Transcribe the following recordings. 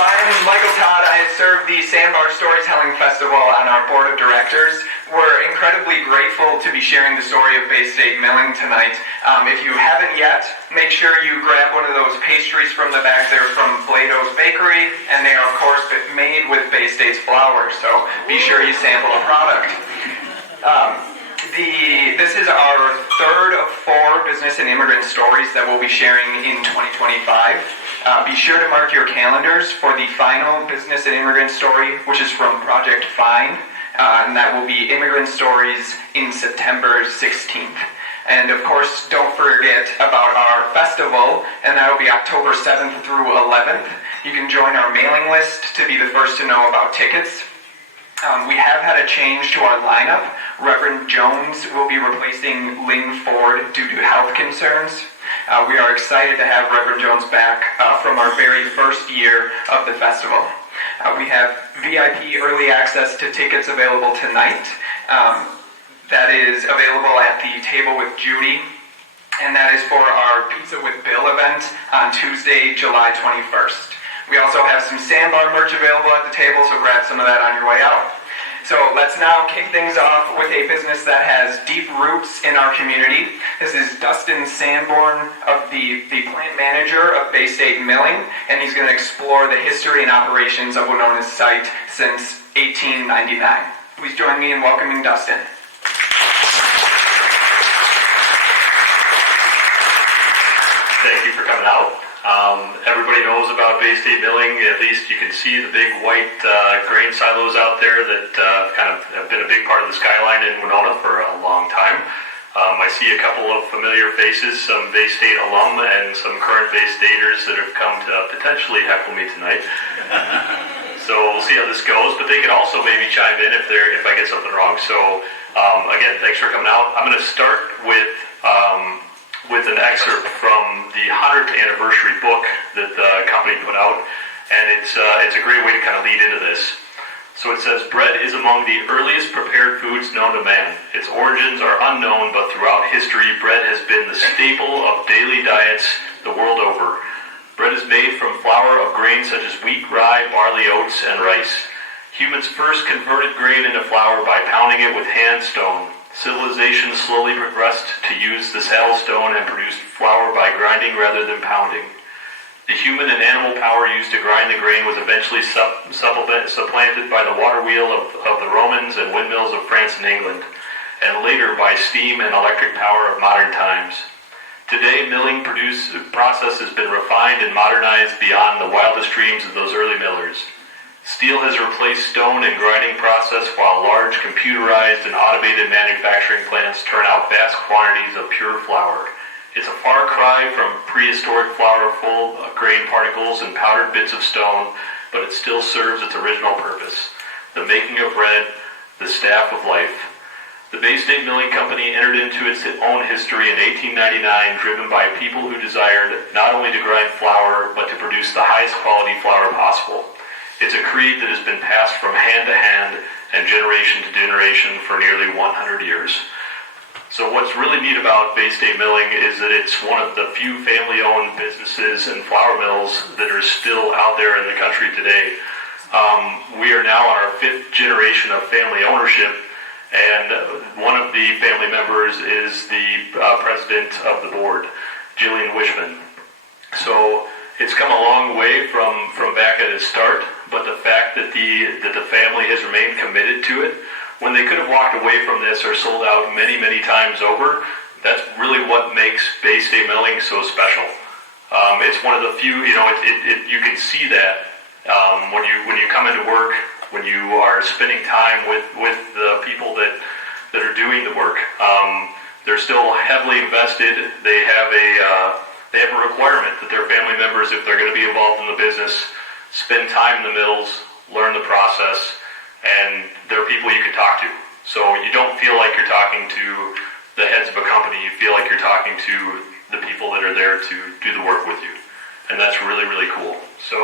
I'm Michael Todd. I serve the Sandbar Storytelling Festival on our board of directors. We're incredibly grateful to be sharing the story of Bay State Milling tonight. If you haven't yet, make sure you grab one of those pastries from the back there from Blado's Bakery, and they are of course made with Bay State's flour, so be sure you sample the product. This is our third of 4 business and immigrant stories that we'll be sharing in 2025. Be sure to mark your calendars for the final business and immigrant story, which is from Project Find, and that will be Immigrant Stories in September 16th. And of course, don't forget about our festival, and that will be October 7th through 11th. You can join our mailing list to be the first to know about tickets. We have had a change to our lineup. Reverend Jones will be replacing Lynn Ford due to health concerns. We are excited to have Reverend Jones back from our very first year of the festival. We have VIP early access to tickets available tonight. That is available at the Table with Judy, and that is for our Pizza with Bill event on Tuesday, July 21st. We also have some Sandbar merch available at the table, so grab some of that on your way out. So let's now kick things off with a business that has deep roots in our community. This is Dustin Sanborn, of the plant manager of Bay State Milling, and he's going to explore the history and operations of Winona's site since 1899. Please join me in welcoming Dustin. Thank you for coming out. Everybody knows about Bay State Milling. At least you can see the big white grain silos out there that kind of have been a big part of the skyline in Winona for a long time. I see a couple of familiar faces, some Bay State alum and some current Bay Staters that have come to potentially heckle me tonight. So we'll see how this goes, but they can also maybe chime in if I get something wrong. So again, thanks for coming out. I'm going to start with an excerpt from the 100th anniversary book that the company put out, and it's a great way to kind of lead into this. So it says, bread is among the earliest prepared foods known to man. Its origins are unknown, but throughout history, bread has been the staple of daily diets the world over. Bread is made from flour of grains such as wheat, rye, barley, oats, and rice. Humans first converted grain into flour by pounding it with hand stone. Civilization slowly progressed to use the saddle stone and produced flour by grinding rather than pounding. The human and animal power used to grind the grain was eventually supplanted by the water wheel of the Romans and windmills of France and England, and later by steam and electric power of modern times. Today, milling process has been refined and modernized beyond the wildest dreams of those early millers. Steel has replaced stone and grinding process, while large computerized and automated manufacturing plants turn out vast quantities of pure flour. It's a far cry from prehistoric flour full of grain particles and powdered bits of stone, but it still serves its original purpose, the making of bread, the staff of life. The Bay State Milling Company entered into its own history in 1899, driven by people who desired not only to grind flour, but to produce the highest quality flour possible. It's a creed that has been passed from hand to hand and generation to generation for nearly 100 years. So what's really neat about Bay State Milling is that it's one of the few family-owned businesses and flour mills that are still out there in the country today. We are now on our 5th generation of family ownership, and one of the family members is the president of the board, Jillian Wishman. So it's come a long way from back at its start, but the fact that the family has remained committed to it, when they could have walked away from this or sold out many, many times over, that's really what makes Bay State Milling so special. It's one of the few, you can see that when you come into work, when you are spending time with the people that are doing the work. They're still heavily invested. They have a requirement that their family members, if they're going to be involved in the business, spend time in the mills, learn the process, and they're people you can talk to. So you don't feel like you're talking to the heads of a company. You feel like you're talking to the people that are there to do the work with you. And that's really, really cool. So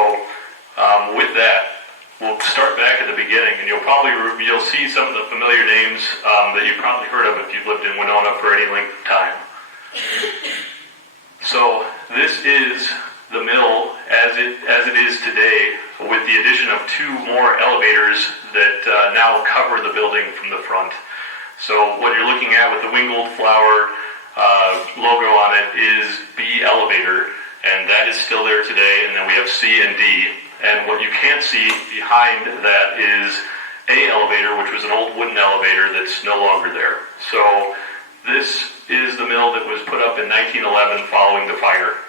with that, we'll start back at the beginning, and you'll see some of the familiar names that you've probably heard of if you've lived in Winona for any length of time. So this is the mill as it is today, with the addition of 2 more elevators that now cover the building from the front. So what you're looking at with the Wingold Flower logo on it is B elevator, and that is still there today. And then we have C and D. And what you can't see behind that is A elevator, which was an old wooden elevator that's no longer there. So this is the mill that was put up in 1911 following the fire.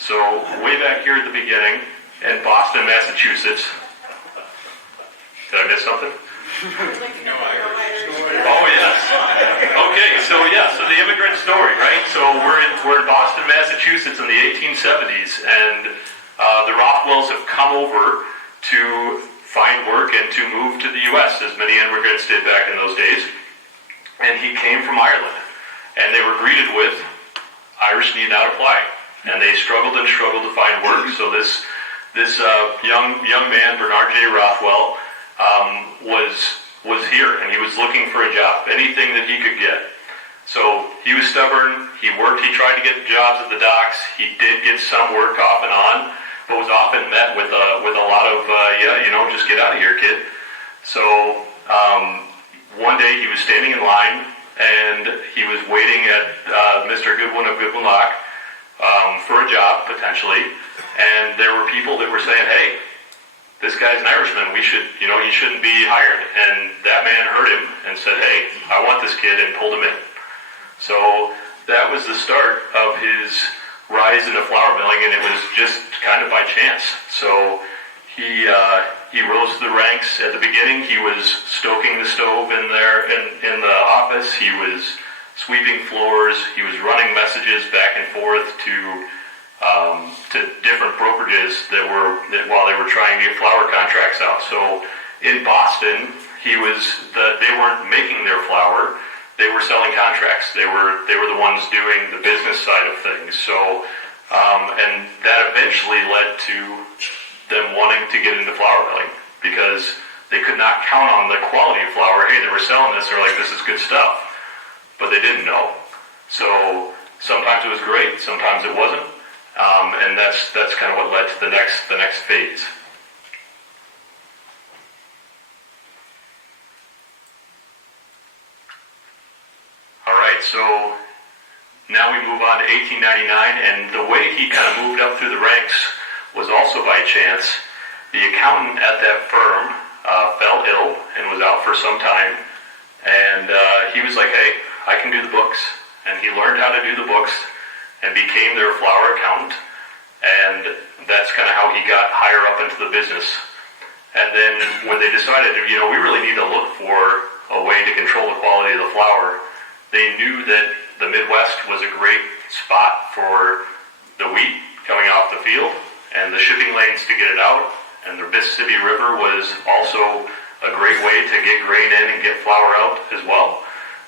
So way back here at the beginning in Boston, Massachusetts. Did I miss something? Oh yes. Okay, so the immigrant story, right? So we're in Boston, Massachusetts in the 1870s, and the Rothwells have come over to find work and to move to the U.S., as many immigrants did back in those days. And he came from Ireland, and they were greeted with, "Irish need not apply." And they struggled and struggled to find work. So this young man, Bernard J. Rothwell, was here, and he was looking for a job, anything that he could get. So he was stubborn. He worked. He tried to get jobs at the docks. He did get some work off and on, but was often met with a lot of just get out of here, kid. So one day he was standing in line, and he was waiting at Mr. Goodwin of Goodwin Lock for a job potentially, and there were people that were saying, "Hey, this guy's an Irishman. He shouldn't be hired." And that man heard him and said, "Hey, I want this kid," and pulled him in. So that was the start of his rise into flour milling, and it was just kind of by chance. So he rose to the ranks. At the beginning, he was stoking the stove in there in the office. He was sweeping floors. He was running messages back and forth to different brokerages while they were trying to get flour contracts out. So in Boston, they weren't making their flour; they were selling contracts. They were the ones doing the business side of things. So and that eventually led to them wanting to get into flour milling because they could not count on the quality of flour. Hey, they were selling this; they're like, "This is good stuff," but they didn't know. So sometimes it was great, sometimes it wasn't. And that's kind of what led to the next phase. All right, so now we move on to 1899, and the way he kind of moved up through the ranks was also by chance. The accountant at that firm fell ill and was out for some time, and he was like, "Hey, I can do the books," and he learned how to do the books and became their flour accountant. And that's kind of how he got higher up into the business. And then when they decided, we really need to look for a way to control the quality of the flour, they knew that the Midwest was a great spot for the wheat coming off the field and the shipping lanes to get it out. And the Mississippi River was also a great way to get grain in and get flour out as well.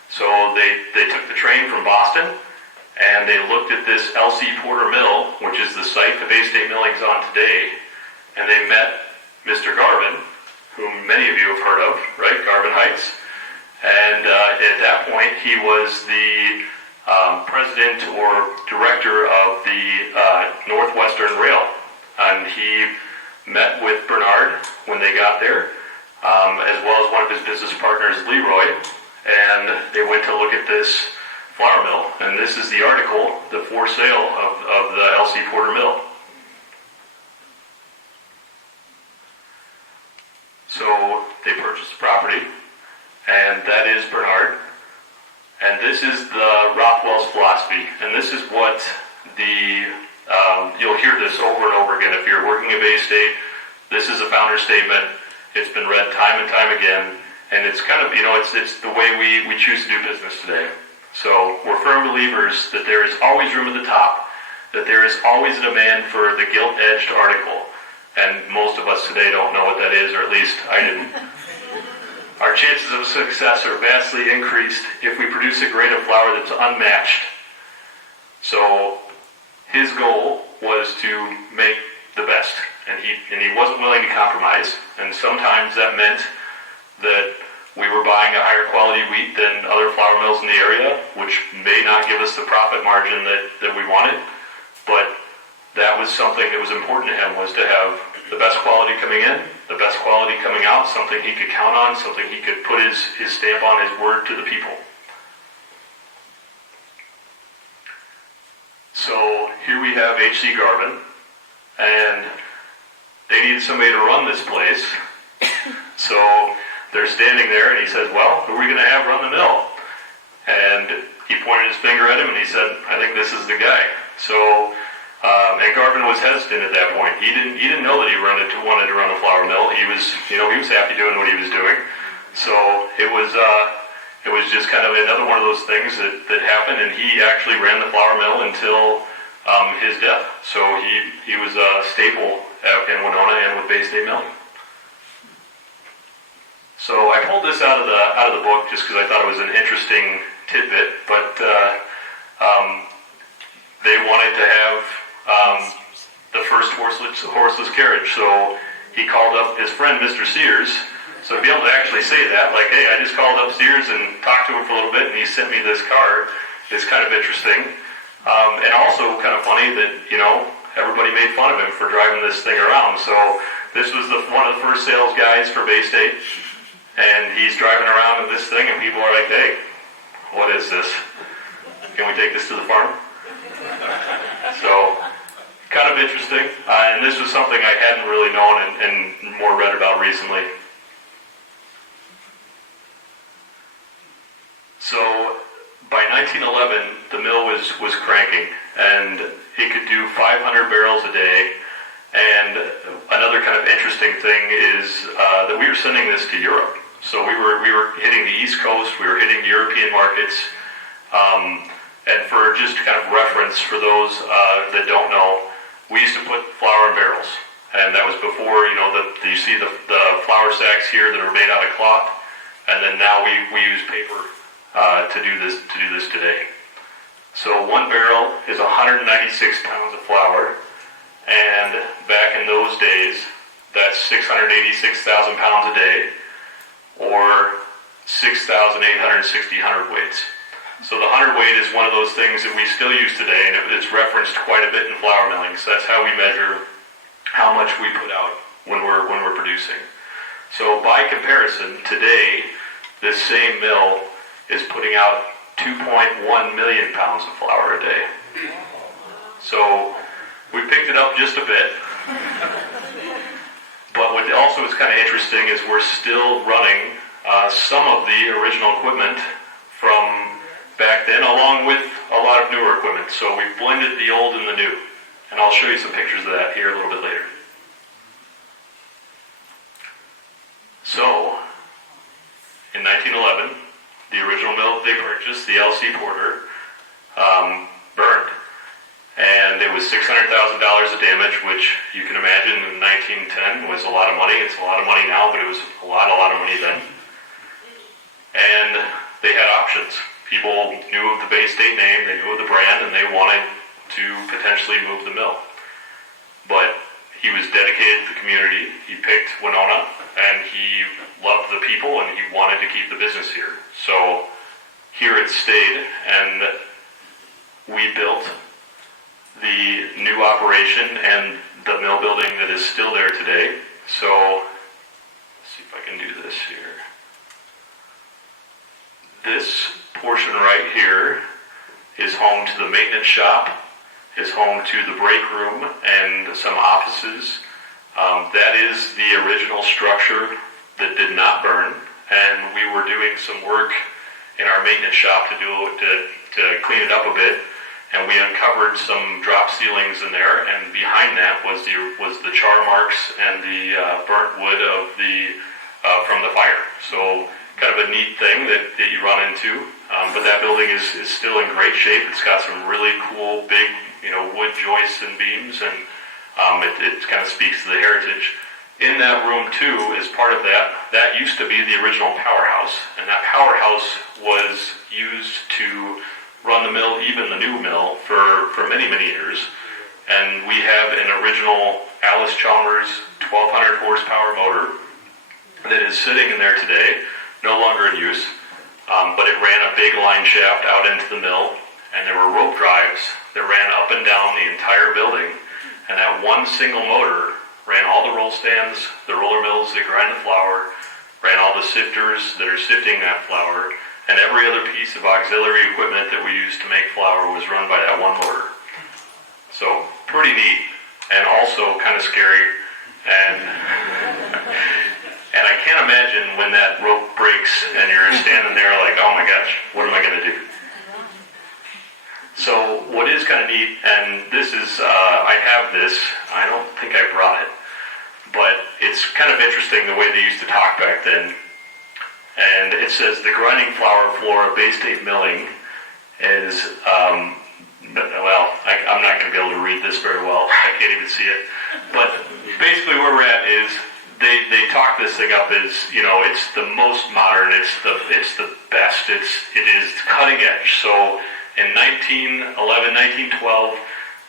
So they took the train from Boston, and they looked at this L.C. Porter Mill, which is the site the Bay State Milling's on today, and they met Mr. Garvin, whom many of you have heard of, right? Garvin Heights. And at that point, he was the president or director of the Northwestern Rail. And he met with Bernard when they got there, as well as one of his business partners, Leroy, and they went to look at this flour mill, and this is the article, the for sale of the L.C. Porter Mill. So they purchased the property, and that is Bernard, and this is the Rothwell's philosophy, and this is what you'll hear this over and over again. If you're working at Bay State, this is a founder statement. It's been read time and time again, and it's kind of, it's the way we choose to do business today. So we're firm believers that there is always room at the top, that there is always a demand for the gilt-edged article. And most of us today don't know what that is, or at least I didn't. Our chances of success are vastly increased if we produce a grade of flour that's unmatched. So his goal was to make the best, and he wasn't willing to compromise. And sometimes that meant that we were buying a higher quality wheat than other flour mills in the area, which may not give us the profit margin that we wanted. But that was something that was important to him, was to have the best quality coming in, the best quality coming out, something he could count on, something he could put his stamp on, his word to the people. So here we have H.C. Garvin, and they needed somebody to run this place. So they're standing there, and he says, well, who are we going to have run the mill? And he pointed his finger at him, and he said, I think this is the guy. So, and Garvin was hesitant at that point. He didn't know that he wanted to run a flour mill. He was happy doing what he was doing. So it was just kind of another one of those things that happened, and he actually ran the flour mill until his death. So he was a staple in Winona and with Bay State Milling. So I pulled this out of the book just because I thought it was an interesting tidbit, but they wanted to have the first horseless carriage. So he called up his friend, Mr. Sears. So to be able to actually say that, like, hey, I just called up Sears and talked to him for a little bit, and he sent me this car, is kind of interesting. And also kind of funny that, everybody made fun of him for driving this thing around. So this was one of the first sales guys for Bay State, and he's driving around in this thing, and people are like, hey, what is this? Can we take this to the farm? So, kind of interesting. And this was something I hadn't really known and more read about recently. So, by 1911, the mill was cranking, and it could do 500 barrels a day. And another kind of interesting thing is that we were sending this to Europe. So we were hitting the East Coast, we were hitting the European markets, and for just kind of reference for those that don't know, we used to put flour in barrels, and that was before you see the flour sacks here that are made out of cloth, and then now we use paper to do this today. So one barrel is 196 pounds of flour, and back in those days, that's 686,000 pounds a day, or 6,860 hundredweights. So the hundredweight is one of those things that we still use today, and it's referenced quite a bit in flour milling. So that's how we measure how much we put out when we're producing. So by comparison, today, this same mill is putting out 2.1 million pounds of flour a day. So we picked it up just a bit. But what also is kind of interesting is we're still running some of the original equipment from back then, along with a lot of newer equipment. So we've blended the old and the new. And I'll show you some pictures of that here a little bit later. So, in 1911, the original mill they purchased, the LC Porter, burned. And it was $600,000 of damage, which you can imagine in 1910 was a lot of money. It's a lot of money now, but it was a lot of money then. And they had options. People knew of the Bay State name, they knew of the brand, and they wanted to potentially move the mill. But he was dedicated to the community. He picked Winona, and he loved the people, and he wanted to keep the business here. So here it stayed, and we built the new operation and the mill building that is still there today. So, let's see if I can do this here. This portion right here is home to the maintenance shop, is home to the break room and some offices. That is the original structure that did not burn, and we were doing some work in our maintenance shop to clean it up a bit. And we uncovered some drop ceilings in there, and behind that was the char marks and the burnt wood of from the fire. So kind of a neat thing that you run into. But that building is still in great shape. It's got some really cool big wood joists and beams, and it kind of speaks to the heritage. In that room too, as part of that used to be the original powerhouse, and that powerhouse was used to run the mill, even the new mill, for many, many years. And we have an original Alice Chalmers 1200 horsepower motor that is sitting in there today, no longer in use, but it ran a big line shaft out into the mill, and there were rope drives that ran up and down the entire building, and that one single motor ran all the roll stands, the roller mills that grind the flour, ran all the sifters that are sifting that flour, and every other piece of auxiliary equipment that we use to make flour was run by that one motor. So pretty neat, and also kind of scary, and I can't imagine when that rope breaks and you're standing there like, oh my gosh, what am I going to do? So what is kind of neat, and this is, I have this, I don't think I brought it, but it's kind of interesting the way they used to talk back then. And it says the grinding flour floor of Bay State Milling is, I'm not going to be able to read this very well. I can't even see it. But basically where we're at is they talk this thing up as, it's the most modern, it's the best, it is cutting edge. So in 1911, 1912,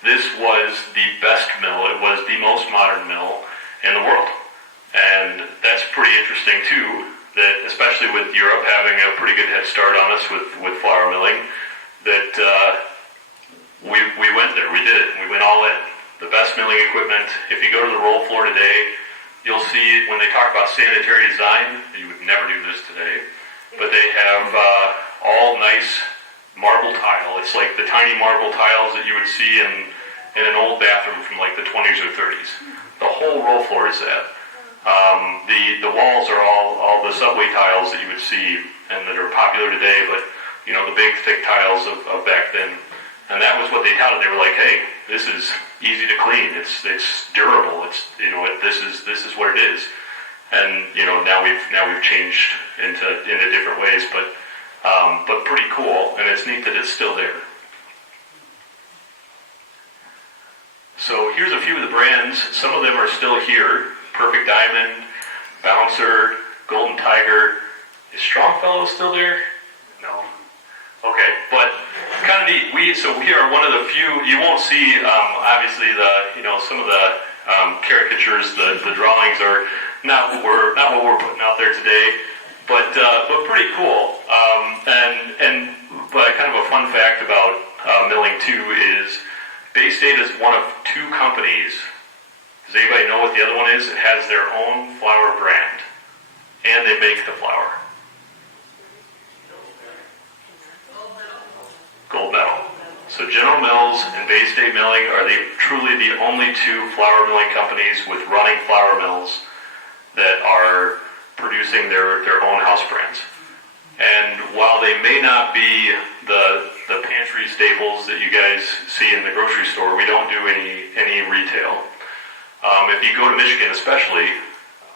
this was the best mill. It was the most modern mill in the world. And that's pretty interesting too, that especially with Europe having a pretty good head start on us with flour milling, that we went there, we did it, we went all in. The best milling equipment. If you go to the roll floor today, you'll see when they talk about sanitary design, you would never do this today, but they have all nice marble tile. It's like the tiny marble tiles that you would see in an old bathroom from like the 20s or 30s. The whole roll floor is that. The walls are all the subway tiles that you would see and that are popular today, but the big thick tiles of back then. And that was what they touted. They were like, hey, this is easy to clean. It's durable. This is what it is. And now we've changed into different ways, but pretty cool. And it's neat that it's still there. So here's a few of the brands. Some of them are still here. Perfect Diamond, Bouncer, Golden Tiger. Is Strongfellow still there? No. Okay, but kind of neat. We are one of the few. You won't see obviously some of the caricatures. The drawings are not what we're putting out there today, but pretty cool. But kind of a fun fact about milling too is Bay State is one of two companies. Does anybody know what the other one is? It has their own flour brand, and they make the flour. Gold medal. So General Mills and Bay State Milling are truly the only two flour milling companies with running flour mills that are producing their own house brands. And while they may not be the pantry staples that you guys see in the grocery store, we don't do any retail. If you go to Michigan especially,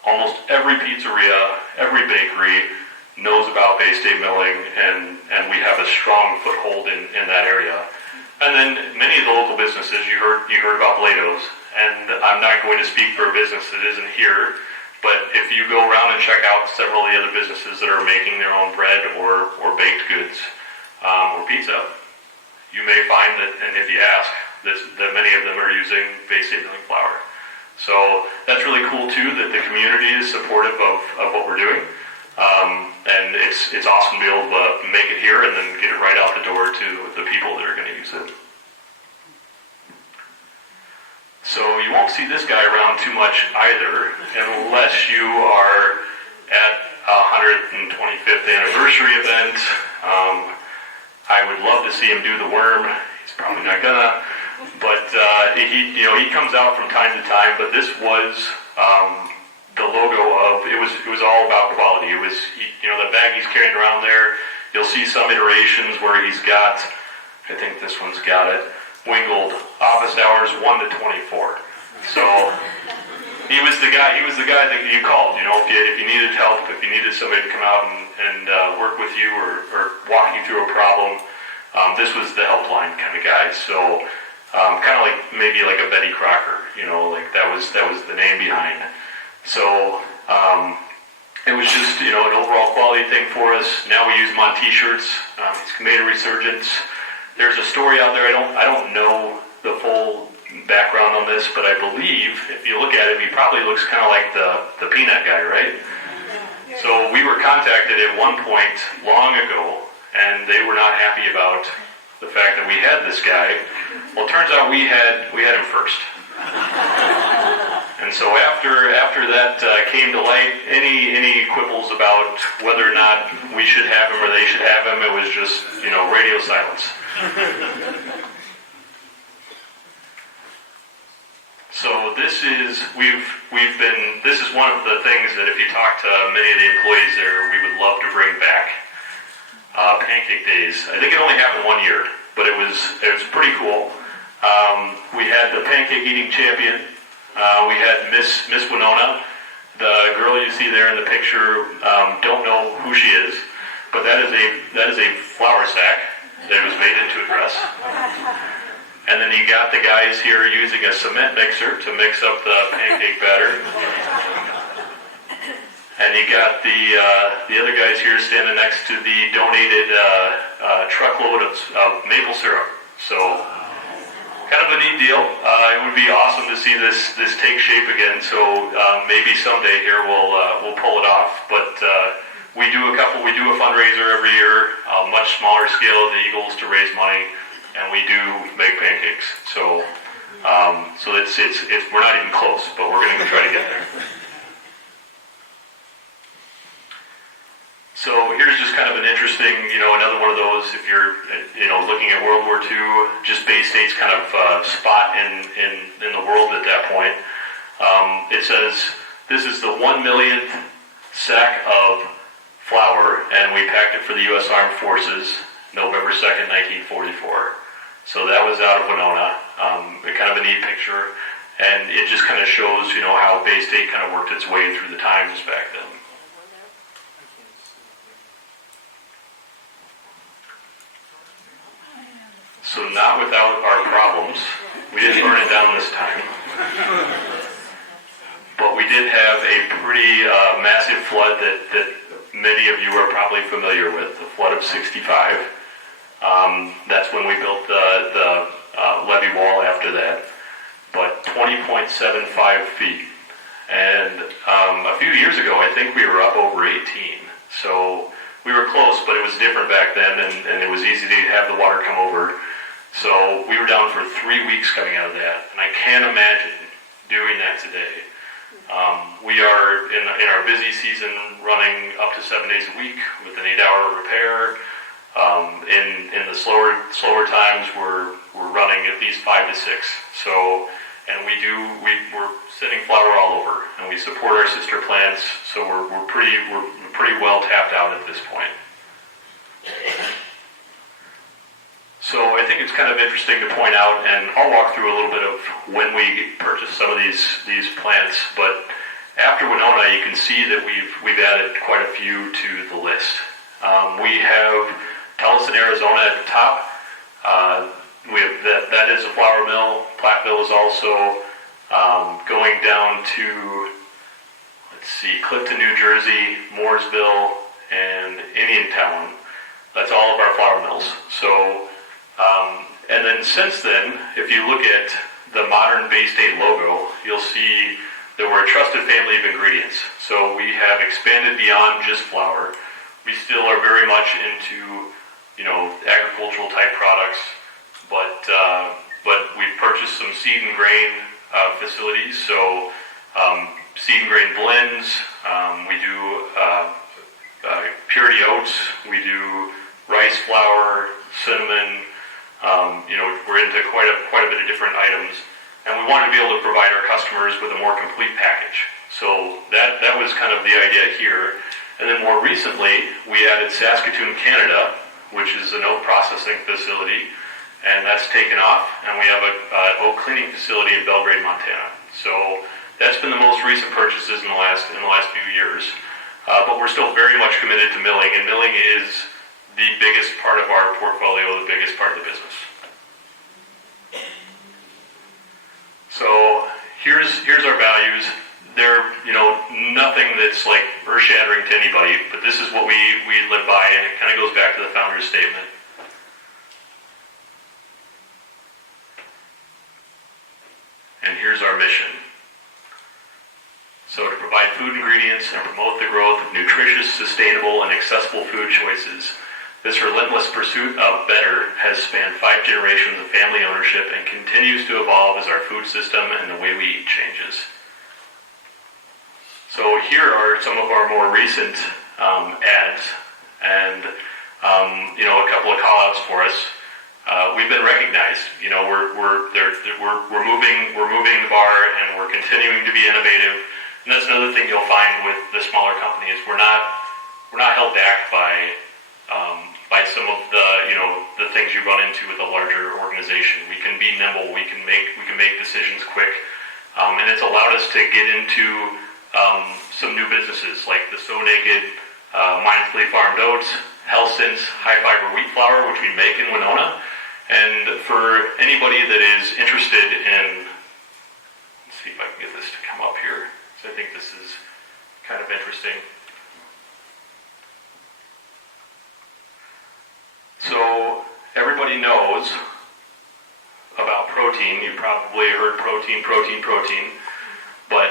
almost every pizzeria, every bakery knows about Bay State Milling, and we have a strong foothold in that area. And then many of the local businesses, you heard about Blado's, and I'm not going to speak for a business that isn't here, but if you go around and check out several of the other businesses that are making their own bread or baked goods or pizza, you may find that, and if you ask, that many of them are using Bay State Milling flour. So that's really cool too, that the community is supportive of what we're doing. And it's awesome to be able to make it here and then get it right out the door to the people that are going to use it. So you won't see this guy around too much either, unless you are at a 125th anniversary event. I would love to see him do the worm. He's probably not gonna, but he comes out from time to time. But this was the logo of it was all about quality. It was the bag he's carrying around there. You'll see some iterations where he's got, I think this one's got it, Wingold office hours 1 to 24. So he was the guy that you called. If you needed help, if you needed somebody to come out and work with you or walk you through a problem, this was the helpline kind of guy. So kind of like maybe like a Betty Crocker. Like that was the name behind. So it was just an overall quality thing for us. Now we use them on T-shirts. It's made a resurgence. There's a story out there. I don't know the full background on this, but I believe if you look at him, he probably looks kind of like the peanut guy, right? So we were contacted at one point long ago, and they were not happy about the fact that we had this guy. Well, it turns out we had him first. And so after that came to light, any quibbles about whether or not we should have him or they should have him, it was just, radio silence. So this is one of the things that if you talk to many of the employees there, we would love to bring back. Pancake days. I think it only happened 1 year, but it was pretty cool. We had the pancake eating champion. We had Miss Winona, the girl you see there in the picture. Don't know who she is, but that is a flour sack that was made into a dress. And then you got the guys here using a cement mixer to mix up the pancake batter. And you got the other guys here standing next to the donated truckload of maple syrup. So kind of a neat deal. It would be awesome to see this take shape again. So maybe someday here we'll pull it off. But we do a fundraiser every year, a much smaller scale of the Eagles to raise money, and we do make pancakes. So it's we're not even close, but we're going to try to get there. So here's just kind of an interesting, another one of those, if you're, looking at World War II, just Bay State's kind of spot in the world at that point. It says, this is the 1 millionth sack of flour, and we packed it for the U.S. Armed Forces, November 2nd, 1944. So that was out of Winona. Kind of a neat picture, and it just kind of shows, how Bay State kind of worked its way through the times back then. So not without our problems. We didn't burn it down this time. But we did have a pretty massive flood that many of you are probably familiar with, the flood of 65. That's when we built the levee wall after that. But 20.75 feet. And a few years ago, I think we were up over 18. So we were close, but it was different back then, and it was easy to have the water come over. So we were down for 3 weeks coming out of that, and I can't imagine doing that today. We are in our busy season running up to 7 days a week with an 8-hour repair. In the slower times, we're running at least 5 to 6. So, and we're sending flour all over, and we support our sister plants. So we're pretty well tapped out at this point. So I think it's kind of interesting to point out, and I'll walk through a little bit of when we purchased some of these plants, but after Winona, you can see that we've added quite a few to the list. We have Tellison, Arizona at the top. We have that is a flour mill. Platteville is also going down to, Clifton, New Jersey, Mooresville, and Indiantown. That's all of our flour mills. So and then since then, if you look at the modern Bay State logo, you'll see that we're a trusted family of ingredients. So we have expanded beyond just flour. We still are very much into, agricultural type products, but we've purchased some seed and grain facilities. So seed and grain blends. We do purity oats. We do rice flour, cinnamon. We're into quite a bit of different items, and we wanted to be able to provide our customers with a more complete package. So that was kind of the idea here. And then more recently, we added Saskatoon, Canada, which is an oat processing facility, and that's taken off. And we have an oat cleaning facility in Belgrade, Montana. So that's been the most recent purchases in the last few years. But we're still very much committed to milling, and milling is the biggest part of our portfolio, the biggest part of the business. So here's our values. They're nothing that's like earth-shattering to anybody, but this is what we live by, and it kind of goes back to the founder's statement. And here's our mission. So to provide food ingredients and promote the growth of nutritious, sustainable, and accessible food choices This relentless pursuit of better has spanned 5 generations of family ownership and continues to evolve as our food system and the way we eat changes. So here are some of our more recent ads, and a couple of call-outs for us. We've been recognized. We're moving the bar, and we're continuing to be innovative. And that's another thing you'll find with the smaller companies. We're not held back by some of the things you run into with a larger organization. We can be nimble. We can make decisions quick, and it's allowed us to get into some new businesses like the So Naked Mindfully Farmed Oats, HealthSense High Fiber Wheat Flour, which we make in Winona. And for anybody that is interested in, let's see if I can get this to come up here, because I think this is kind of interesting. So everybody knows about protein. You probably heard protein, but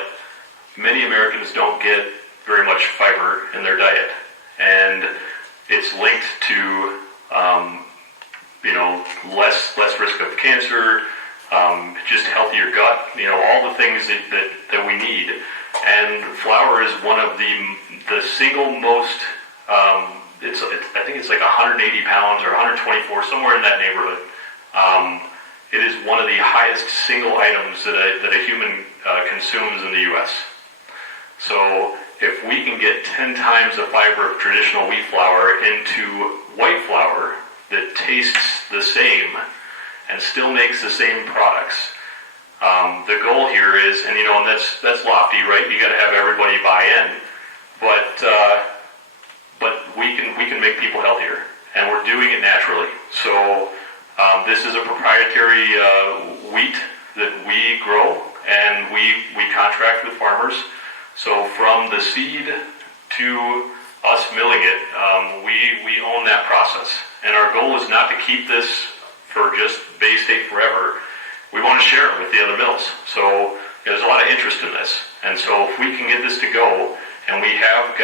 many Americans don't get very much fiber in their diet, and it's linked to less risk of cancer, just healthier gut, all the things that we need. And flour is one of the single most, I think it's like 180 pounds or 124, somewhere in that neighborhood. It is one of the highest single items that a human consumes in the U.S. So if we can get 10 times the fiber of traditional wheat flour into white flour that tastes the same and still makes the same products, the goal here is, and that's lofty, right? You got to have everybody buy in, but we can make people healthier, and we're doing it naturally. So this is a proprietary wheat that we grow, and we contract with farmers. So from the seed to us milling it, we own that process. And our goal is not to keep this for just Bay State forever. We want to share it with the other mills. So there's a lot of interest in this. And so if we can get this to go, and we have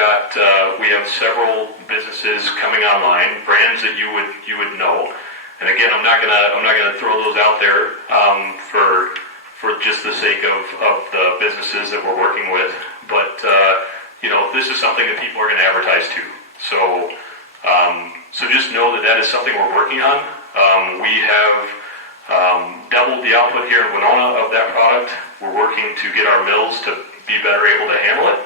several businesses coming online, brands that you would know. And again, I'm not gonna throw those out there for just the sake of the businesses that we're working with. But this is something that people are going to advertise to. So just know that is something we're working on. We have doubled the output here in Winona of that product. We're working to get our mills to be better able to handle it.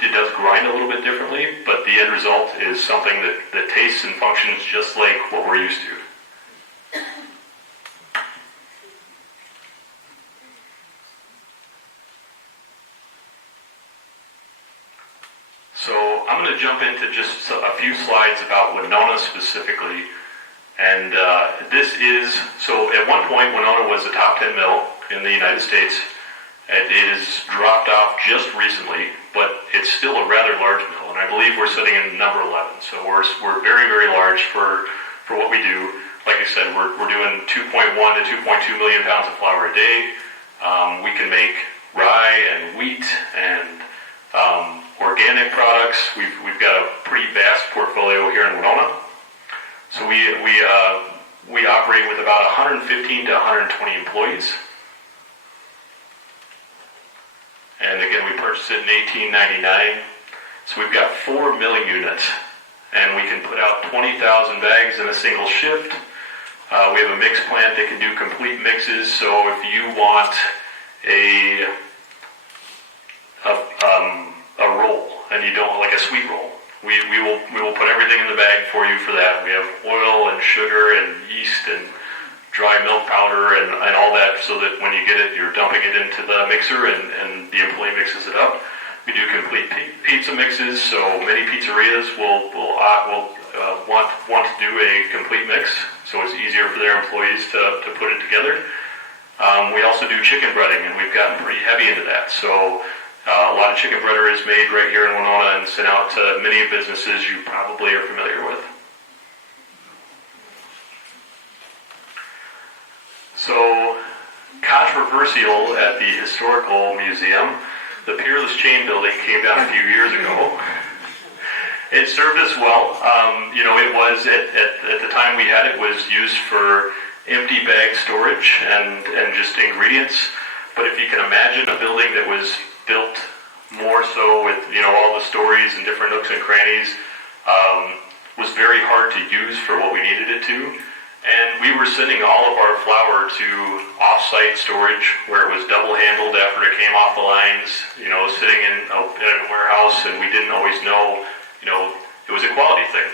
It does grind a little bit differently, but the end result is something that tastes and functions just like what we're used to. So I'm going to jump into just a few slides about Winona specifically. And so at one point Winona was a top 10 mill in the United States. It has dropped off just recently, but it's still a rather large mill, and I believe we're sitting in number 11. So we're very, very large for what we do. Like I said, we're doing 2.1 to 2.2 million pounds of flour a day. We can make rye and wheat and organic products. We've got a pretty vast portfolio here in Winona. So we operate with about 115 to 120 employees. And again, we purchased it in 1899. So we've got 4 milling units, and we can put out 20,000 bags in a single shift. We have a mix plant that can do complete mixes. So if you want a roll, and you don't like a sweet roll, we will put everything in the bag for you for that. We have oil and sugar and yeast and dry milk powder and all that, so that when you get it, you're dumping it into the mixer and the employee mixes it up. We do complete pizza mixes, so many pizzerias will want to do a complete mix, so it's easier for their employees to put it together. We also do chicken breading, and we've gotten pretty heavy into that. So a lot of chicken breader is made right here in Winona and sent out to many businesses you probably are familiar with. So, controversial at the Historical Museum, the Peerless Chain Building came down a few years ago, It served us well. It was at the time we had it was used for empty bag storage and just ingredients. But if you can imagine a building that was built more so with all the stories and different nooks and crannies, was very hard to use for what we needed it to. And we were sending all of our flour to off-site storage where it was double-handled after it came off the lines, sitting in a warehouse, and we didn't always know, it was a quality thing.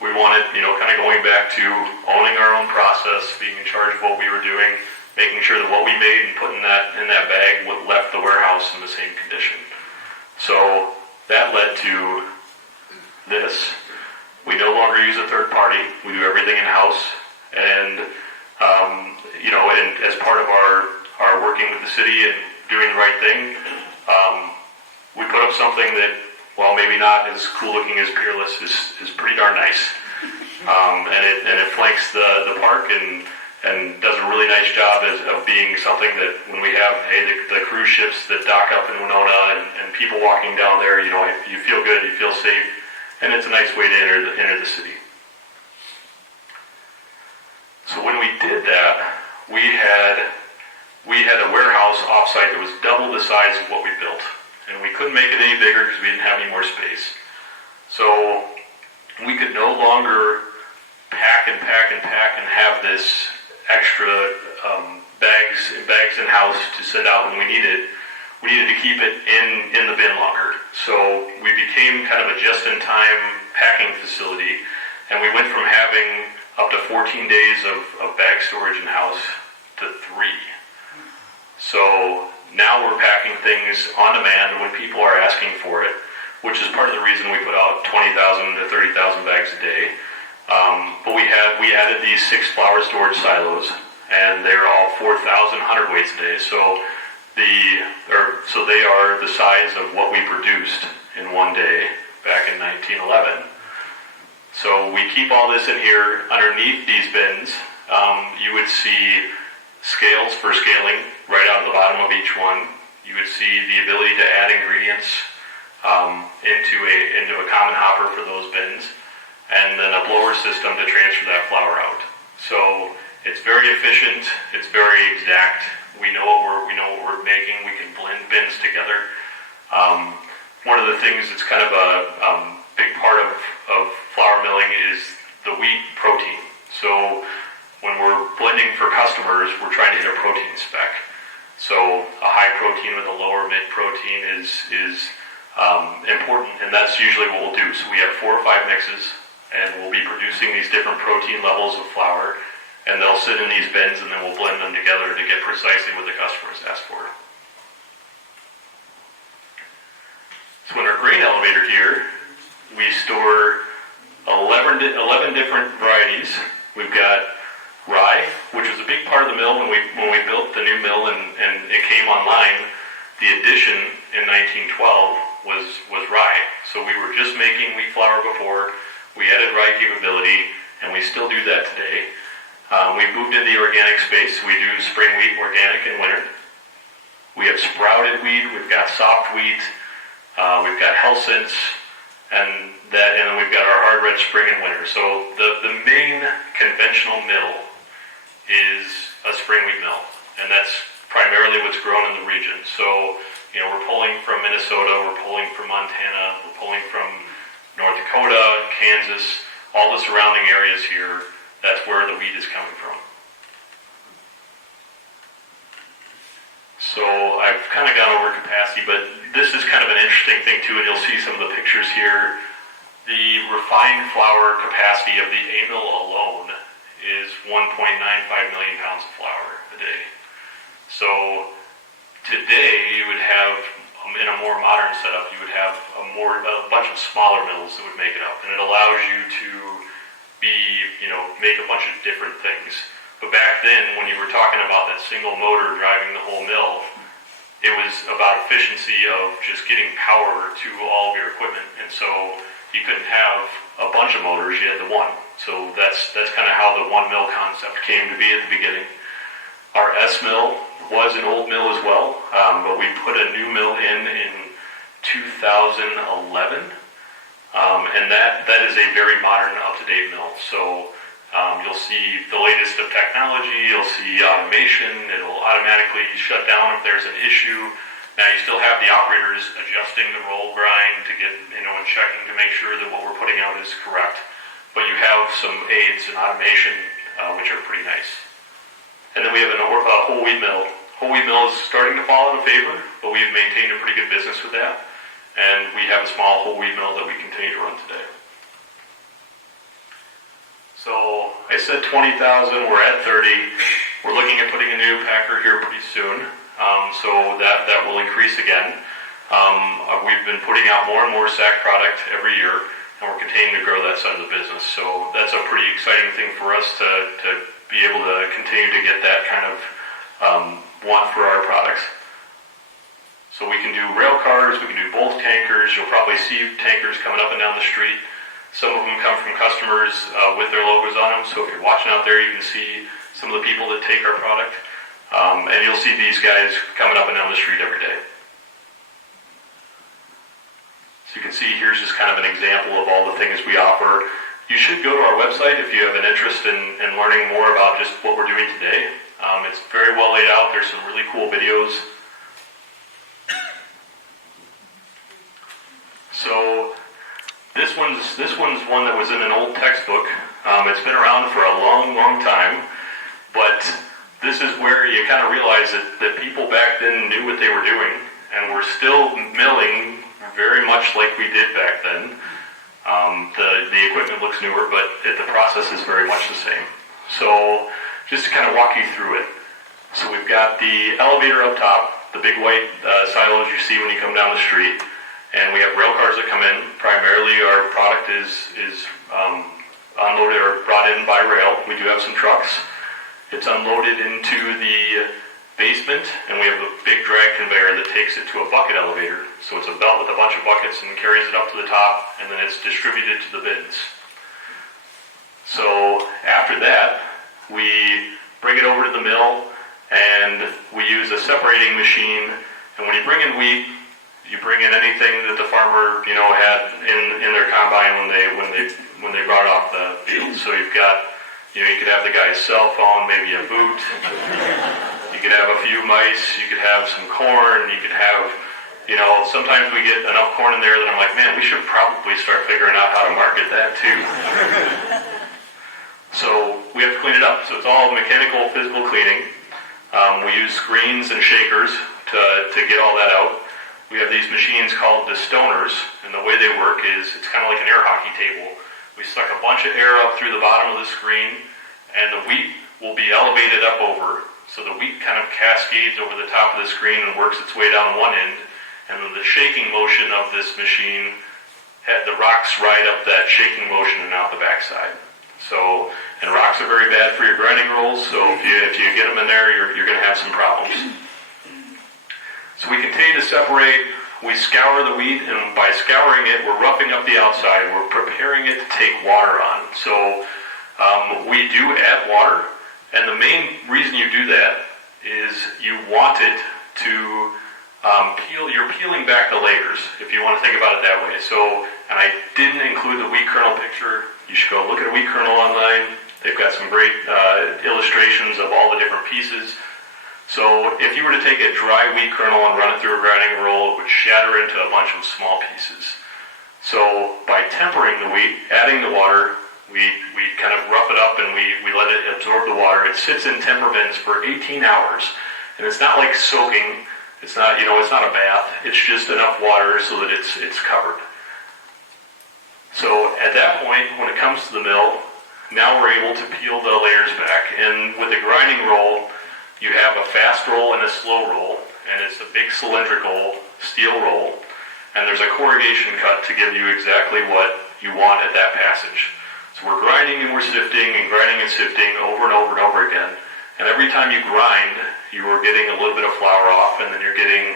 We wanted, kind of going back to owning our own process, being in charge of what we were doing, making sure that what we made and putting that in that bag left the warehouse in the same condition. So that led to this. We no longer use a third party. We do everything in-house. And, and as part of our working with the city and doing the right thing, we put up something that, while maybe not as cool looking as Peerless, is pretty darn nice. And it flanks the park and does a really nice job of being something that when we have, the cruise ships that dock up in Winona and people walking down there, you feel good, you feel safe, and it's a nice way to enter the city. So when we did that, we had a warehouse offsite that was double the size of what we built. And we couldn't make it any bigger because we didn't have any more space. So we could no longer pack and have this extra bags in-house to send out when we needed. We needed to keep it in the bin locker. So we became kind of a just-in-time packing facility, and we went from having up to 14 days of bag storage in-house to 3. So now we're packing things on demand when people are asking for it, which is part of the reason we put out 20,000 to 30,000 bags a day. But we added these 6 flour storage silos, and they're all 4,000 hundredweights a day. So they are the size of what we produced in one day back in 1911. So we keep all this in here. Underneath these bins, you would see scales for scaling right out of the bottom of each one. You would see the ability to add ingredients into a common hopper for those bins, and then a blower system to transfer that flour out. So it's very efficient. It's very exact. We know what we're making. We can blend bins together. One of the things that's kind of a big part of flour milling is the wheat protein. So when we're blending for customers, we're trying to hit a protein spec. So a high protein with a lower mid protein is important, and that's usually what we'll do. So we have 4 or 5 mixes, and we'll be producing these different protein levels of flour, and they'll sit in these bins, and then we'll blend them together to get precisely what the customers ask for. So in our grain elevator here, we store 11 different varieties. We've got rye, which was a big part of the mill when we built the new mill and it came online. The addition in 1912 was rye. So we were just making wheat flour before. We added rye capability, and we still do that today. We moved into the organic space. We do spring wheat organic in winter. We have sprouted wheat. We've got soft wheat. We've got health sense. And then we've got our hard red spring and winter. So the main conventional mill is a spring wheat mill, and that's primarily what's grown in the region. So, we're pulling from Minnesota, we're pulling from Montana, we're pulling from North Dakota, Kansas, all the surrounding areas here. That's where the wheat is coming from. So I've kind of gone over capacity, but this is kind of an interesting thing too, and you'll see some of the pictures here. The refined flour capacity of the A mill alone is 1.95 million pounds of flour a day. So today you would have, in a more modern setup, you would have a bunch of smaller mills that would make it up, and it allows you to make a bunch of different things. But back then, when you were talking about that single motor driving the whole mill, it was about efficiency of just getting power to all of your equipment. And so you couldn't have a bunch of motors, you had the one. So that's kind of how the one mill concept came to be at the beginning. Our S mill was an old mill as well, but we put a new mill in 2011. And that is a very modern, up-to-date mill. So you'll see the latest of technology, you'll see automation, it'll automatically shut down if there's an issue. Now you still have the operators adjusting the roll grind to get, and checking to make sure that what we're putting out is correct. But you have some aids and automation, which are pretty nice. And then we have a whole wheat mill. Whole wheat mill is starting to fall out of favor, but we've maintained a pretty good business with that. And we have a small whole wheat mill that we continue to run today. So I said 20,000, we're at 30. We're looking at putting a new packer here pretty soon. So that will increase again. We've been putting out more and more sack product every year, and we're continuing to grow that side of the business. So that's a pretty exciting thing for us to be able to continue to get that kind of want for our products. So we can do rail cars, we can do bulk tankers. You'll probably see tankers coming up and down the street. Some of them come from customers with their logos on them. So if you're watching out there, you can see some of the people that take our product. And you'll see these guys coming up and down the street every day. So you can see here's just kind of an example of all the things we offer. You should go to our website if you have an interest in learning more about just what we're doing today. It's very well laid out. There's some really cool videos. So this one's one that was in an old textbook. It's been around for a long, long time, but this is where you kind of realize that people back then knew what they were doing, and we're still milling very much like we did back then. The equipment looks newer, but the process is very much the same. So just to kind of walk you through it. So we've got the elevator up top, the big white silos you see when you come down the street, and we have rail cars that come in. Primarily our product is unloaded or brought in by rail. We do have some trucks. It's unloaded into the basement, and we have a big drag conveyor that takes it to a bucket elevator. So it's a belt with a bunch of buckets and carries it up to the top, and then it's distributed to the bins. So after that, we bring it over to the mill, and we use a separating machine. And when you bring in wheat, you bring in anything that the farmer, had in their combine when they brought off the field. So you've got, you could have the guy's cell phone, maybe a boot. You could have a few mice. You could have some corn. You could have, sometimes we get enough corn in there that I'm like, man, we should probably start figuring out how to market that too. So we have to clean it up. So it's all mechanical, physical cleaning. We use screens and shakers to get all that out. We have these machines called distoners, and the way they work is it's kind of like an air hockey table. We suck a bunch of air up through the bottom of the screen, and the wheat will be elevated up over. So the wheat kind of cascades over the top of the screen and works its way down one end, and then the shaking motion of this machine, the rocks ride up that shaking motion and out the backside. So, and rocks are very bad for your grinding rolls, so if you get them in there, you're going to have some problems. So we continue to separate. We scour the wheat, and by scouring it, we're roughing up the outside. We're preparing it to take water on. So we do add water, and the main reason you do that is you want it to you're peeling back the layers, if you want to think about it that way. So, and I didn't include the wheat kernel picture. You should go look at a wheat kernel online. They've got some great illustrations of all the different pieces. So if you were to take a dry wheat kernel and run it through a grinding roll, it would shatter into a bunch of small pieces. So by tempering the wheat, adding the water, we kind of rough it up and we let it absorb the water. It sits in temper bins for 18 hours. And it's not like soaking. It's not, it's not a bath. It's just enough water so that it's covered. So at that point, when it comes to the mill, now we're able to peel the layers back. And with the grinding roll, you have a fast roll and a slow roll, and it's a big cylindrical steel roll, and there's a corrugation cut to give you exactly what you want at that passage. So we're grinding and we're sifting and grinding and sifting over and over and over again, and every time you grind, you are getting a little bit of flour off, and then you're getting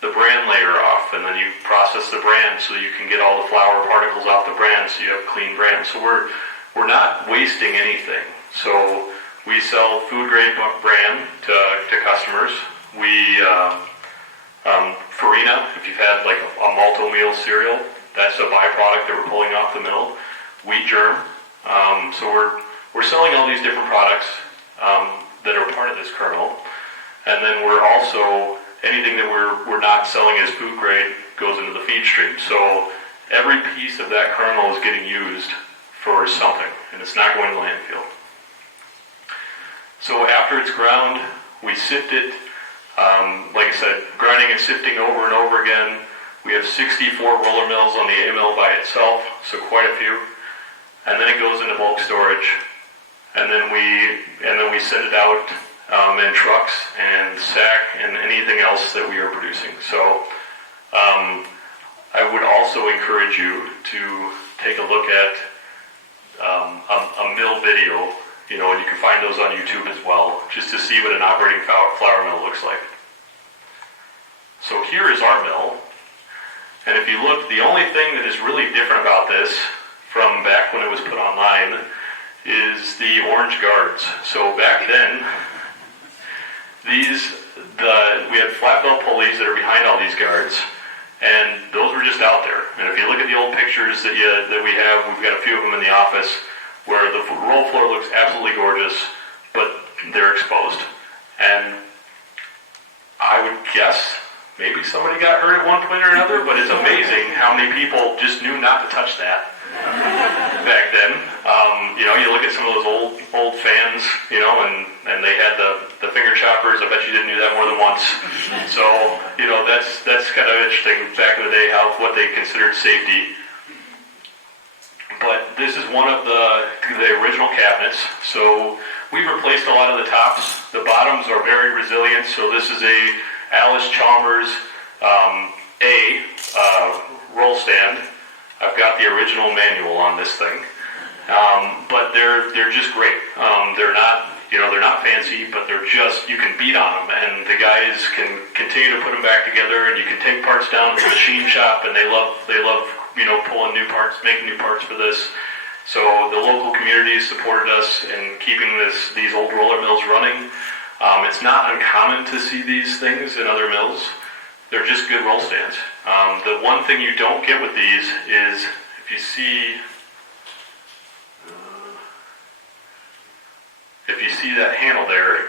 the bran layer off, and then you process the bran so you can get all the flour particles off the bran so you have clean bran. So we're not wasting anything. So we sell food-grade bran to customers. We, Farina, if you've had like a malto meal cereal, That's a byproduct that we're pulling off the mill. Wheat germ. So we're selling all these different products that are part of this kernel. And then we're also, anything that we're not selling as food grade goes into the feed stream. So every piece of that kernel is getting used for something, and it's not going to landfill. So after it's ground, we sift it. Like I said, grinding and sifting over and over again. We have 64 roller mills on the A mill by itself, so quite a few. And then it goes into bulk storage, and then we send it out in trucks and sack and anything else that we are producing. So I would also encourage you to take a look at a mill video, and you can find those on YouTube as well, just to see what an operating flour mill looks like. So here is our mill, and if you look, the only thing that is really different about this from back when it was put online is the orange guards. So back then, we had flat belt pulleys that are behind all these guards, and those were just out there. And if you look at the old pictures that we have, we've got a few of them in the office, where the roll floor looks absolutely gorgeous, but they're exposed. And I would guess maybe somebody got hurt at one point or another, but it's amazing how many people just knew not to touch that back then. You look at some of those old fans, and they had the finger choppers. I bet you didn't do that more than once. So, that's kind of interesting back in the day what they considered safety. But this is one of the original cabinets. So we've replaced a lot of the tops. The bottoms are very resilient. So this is a Alice Chalmers roll stand. I've got the original manual on this thing, but they're just great. They're not fancy, but you can beat on them, and the guys can continue to put them back together, and you can take parts down to the machine shop, and they love pulling new parts, making new parts for this. So the local community supported us in keeping these old roller mills running. It's not uncommon to see these things in other mills. They're just good roll stands. The one thing you don't get with these is if you see that handle there,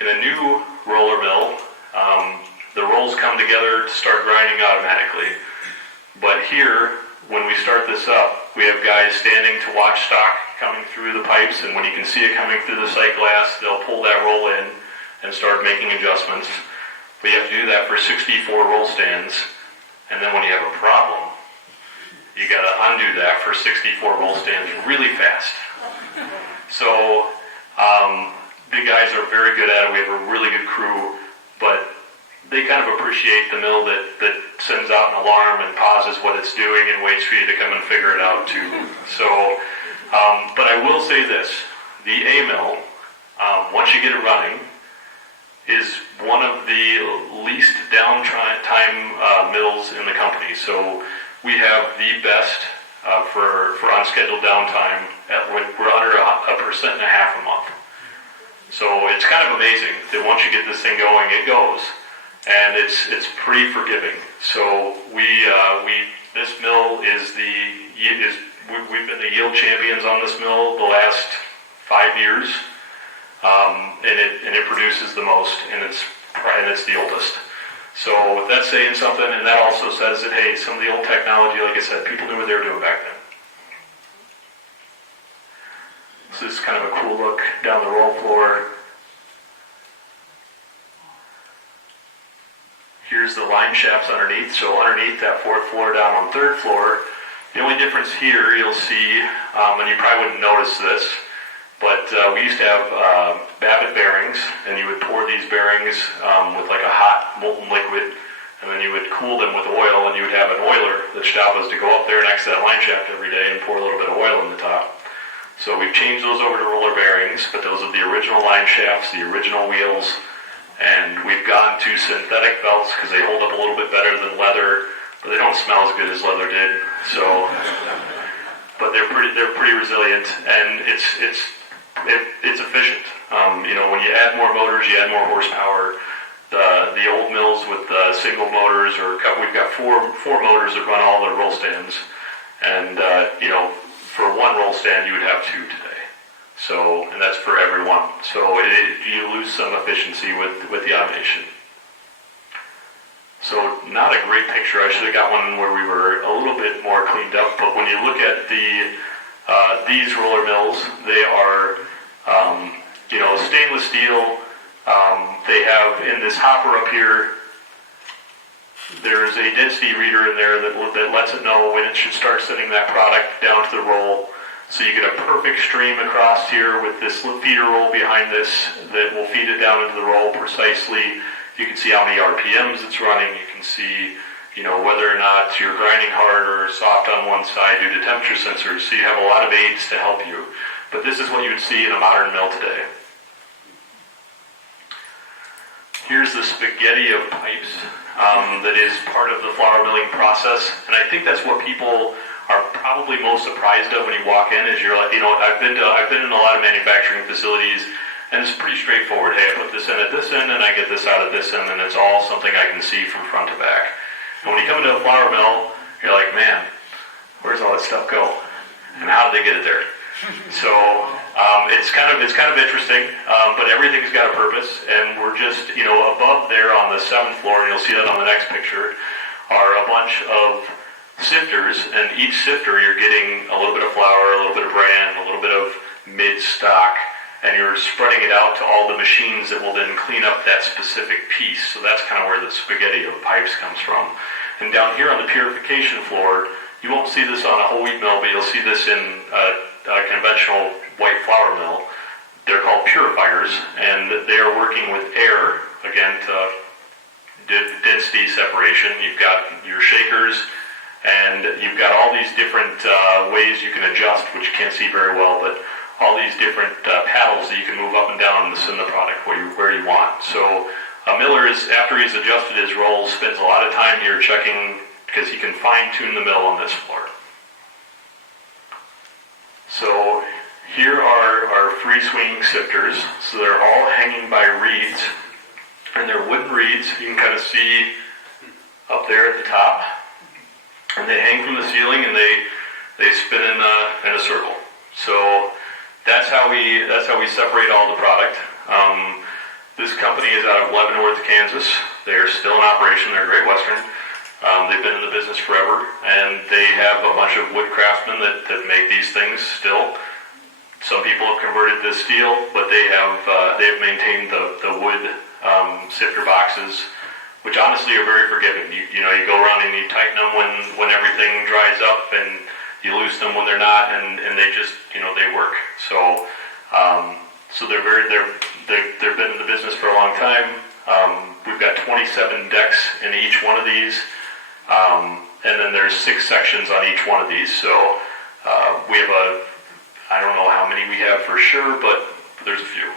in a new roller mill, the rolls come together to start grinding automatically. But here, when we start this up, we have guys standing to watch stock coming through the pipes, and when you can see it coming through the sight glass, they'll pull that roll in and start making adjustments. But you have to do that for 64 roll stands, and then when you have a problem, you got to undo that for 64 roll stands really fast. So the guys are very good at it. We have a really good crew, but they kind of appreciate the mill that sends out an alarm and pauses what it's doing and waits for you to come and figure it out too. So, but I will say this, the A mill, once you get it running, is one of the least downtime mills in the company. So we have the best for unscheduled downtime. We're under 1.5% a month. So it's kind of amazing that once you get this thing going, it goes, and it's pretty forgiving. So this mill we've been the yield champions on this mill the last 5 years. And it produces the most, and it's the oldest. So that's saying something, and that also says that, hey, some of the old technology, like I said, people knew what they were doing back then. This is kind of a cool look down the roll floor. Here's the line shafts underneath. So underneath that fourth floor down on third floor, the only difference here you'll see, and you probably wouldn't notice this, but we used to have Babbitt bearings, and you would pour these bearings with like a hot molten liquid, and then you would cool them with oil, and you would have an oiler. The job was to go up there next to that line shaft every day and pour a little bit of oil in the top. So we've changed those over to roller bearings, but those are the original line shafts, the original wheels, and we've gone to synthetic belts because they hold up a little bit better than leather, but they don't smell as good as leather did. So, but they're pretty resilient, and it's efficient. When you add more motors, you add more horsepower. The old mills with the single motors, or we've got four motors that run all the roll stands, and for one roll stand you would have two today. So, and that's for every one. So you lose some efficiency with the automation. So not a great picture. I should have got one where we were a little bit more cleaned up. But when you look at these roller mills, they are stainless steel. They have in this hopper up here, there's a density reader in there that lets it know when it should start sending that product down to the roll. So you get a perfect stream across here with this feeder roll behind this that will feed it down into the roll precisely. You can see how many RPMs it's running. You can see, whether or not you're grinding hard or soft on one side due to temperature sensors. So you have a lot of aids to help you. But this is what you would see in a modern mill today. Here's the spaghetti of pipes that is part of the flour milling process. And I think that's what people are probably most surprised of when you walk in, is you're like, I've been in a lot of manufacturing facilities, and it's pretty straightforward. Hey, I put this in at this end, and I get this out at this end, and it's all something I can see from front to back. And when you come into a flour mill, you're like, man, where's all that stuff go? And how did they get it there? So it's kind of interesting, but everything's got a purpose, and we're just, above there on the 7th floor, and you'll see that on the next picture, are a bunch of sifters, and each sifter you're getting a little bit of flour, a little bit of bran, a little bit of mid-stock, and you're spreading it out to all the machines that will then clean up that specific piece. So that's kind of where the spaghetti of pipes comes from. And down here on the purification floor, you won't see this on a whole wheat mill, but you'll see this in a conventional white flour mill. They're called purifiers, and they are working with air, again, to density separation. You've got your shakers, and you've got all these different ways you can adjust, which you can't see very well, but all these different paddles that you can move up and down and send the product where you want. So a miller, after he's adjusted his rolls, spends a lot of time here checking, because he can fine-tune the mill on this floor. So here are our free swinging sifters. So they're all hanging by reeds, and they're wooden reeds. You can kind of see up there at the top. And they hang from the ceiling, and they spin in a circle. So that's how we separate all the product. This company is out of Leavenworth, Kansas. They are still in operation. They're Great Western. They've been in the business forever, and they have a bunch of wood craftsmen that make these things still. Some people have converted to steel, but they have maintained the wood sifter boxes, which honestly are very forgiving. You go around and you tighten them when everything dries up, and you loosen them when they're not, and they just they work. So they've been in the business for a long time. We've got 27 decks in each one of these, and then there's 6 sections on each one of these. So we have I don't know how many we have for sure, but there's a few.